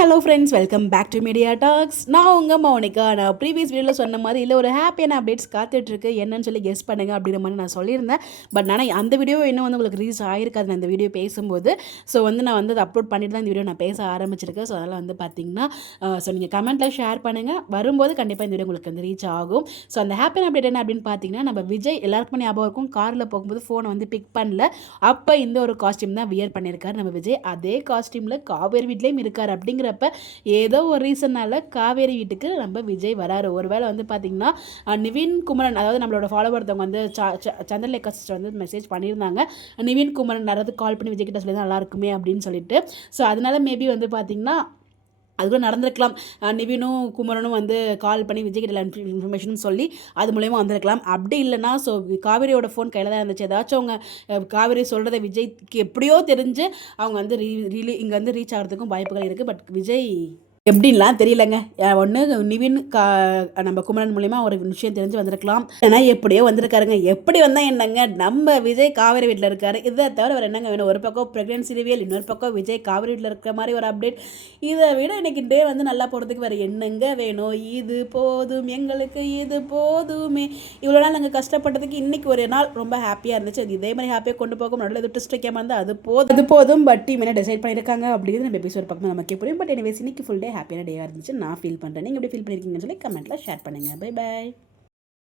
Hello friends, welcome back to media talks. நான் உங்கள் மௌனிகா. நான் ப்ரீவியஸ் வீடியோவில் சொன்ன மாதிரி இல்லை ஒரு ஹாப்பியான அப்டேட்ஸ் காத்துட்ருக்கு, என்னன்னு சொல்லி கெஸ் பண்ணுங்கள் அப்படிங்கிற மாதிரி நான் சொல்லியிருந்தேன். பட் ஆனால் அந்த வீடியோ இன்னும் வந்து உங்களுக்கு ரீச் ஆகிருக்காது நான் இந்த வீடியோ பேசும்போது. ஸோ நான் வந்து அதை அப்லோட் பண்ணிட்டு தான் இந்த வீடியோ நான் பேச ஆரம்பிச்சிருக்கேன். ஸோ அதனால் வந்து பார்த்தீங்கன்னா நீங்கள் கமெண்ட்டில் ஷேர் பண்ணுங்கள். வரும்போது கண்டிப்பாக இந்த வீடியோ உங்களுக்கு வந்து ரீச் ஆகும். ஸோ அந்த ஹாப்பியான அப்டேட் என்ன அப்படின்னு பார்த்தீங்கன்னா, நம்ம விஜய் எல்லாருக்குமே ஞாபகம் இருக்கும், காரில் போகும்போது ஃபோனை வந்து பிக் பண்ணல. அப்போ இந்த ஒரு காஸ்டியூம் தான் வியர் பண்ணியிருக்காரு நம்ம விஜய். அதே காஸ்டியூமில் காவேரி வீட்லேயும் இருக்கார். அப்படிங்கிறப்ப ஏதோ ஒரு ரீசனால் காவேரி வீட்டுக்கு நம்ம விஜய் வராரு. ஒருவேளை வந்து பார்த்தீங்கன்னா நிவின் குமரன், அதாவது நம்மளோட ஃபாலோவர் ஒருத்தவங்க வந்து சந்திரலேகா சிஸ்டர் வந்து மெசேஜ் பண்ணியிருந்தாங்க, நிவின் குமரன் யாராவது கால் பண்ணி விஜய் கிட்ட சொல்லி நல்லா இருக்குமே அப்படின்னு சொல்லிட்டு. ஸோ அதனால மேபி வந்து பார்த்தீங்கன்னா அது கூட நடந்திருக்கலாம். நிவினும் குமரனும் வந்து கால் பண்ணி விஜய்கிட்ட இன்ஃபர்மேஷன் சொல்லி அது மூலயமா வந்திருக்கலாம். அப்படி இல்லைனா ஸோ காவேரியோட ஃபோன் கையில் தான் இருந்துச்சு. ஏதாச்சும் அவங்க காவேரி சொல்கிறத விஜய்க்கு எப்படியோ தெரிஞ்சு அவங்க வந்து இங்கே வந்து ரீச் ஆகிறதுக்கும் வாய்ப்புகள் இருக்குது. பட் விஜய் எப்படின்லாம் தெரியலங்க. ஒன்று நிவின் நம்ம குமரன் மூலிமா ஒரு விஷயம் தெரிஞ்சு வந்திருக்கலாம், ஏன்னா எப்படியோ வந்திருக்காருங்க. எப்படி வந்தால் என்னங்க, நம்ம விஜய் காவேரி வீட்டில் இருக்காரு. இதை தவிர வேறு என்னங்க வேணும்? ஒரு பக்கம் ப்ரெக்னென்சி ரிவியல், இன்னொரு பக்கம் விஜய் காவேரி வீட்டில் இருக்கிற மாதிரி ஒரு அப்டேட். இதை விட இன்னைக்கு டே வந்து நல்லா போகிறதுக்கு வேறு என்னங்க வேணும்? இது போதும் எங்களுக்கு, இது போதுமே. இவ்வளோ நாள் நாங்கள் கஷ்டப்பட்டதுக்கு இன்றைக்கி ஒரு நாள் ரொம்ப ஹாப்பியாக இருந்துச்சு. அது இதே மாதிரி ஹாப்பியாக கொண்டு போகும். நடுவில் இது ட்விஸ்ட் வைக்காமல் இருந்தால் அது போதும். பட் டீம் என்ன டிசைட் பண்ணியிருக்காங்க அப்படிங்கிறது நம்ம எபிசோட் பக்கம் நமக்கு புரியும். பட் எனிவேஸ் இன்னைக்கு ஃபுல் டே ஹாப்பியான டேவாக இருந்துச்சு நான் ஃபீல் பண்ணுறேன். நீங்கள் எப்படி ஃபீல் பண்ணியிருக்கீங்கன்னு சொல்லி கமெண்ட்டில் ஷேர் பண்ணுங்கள். Bye bye.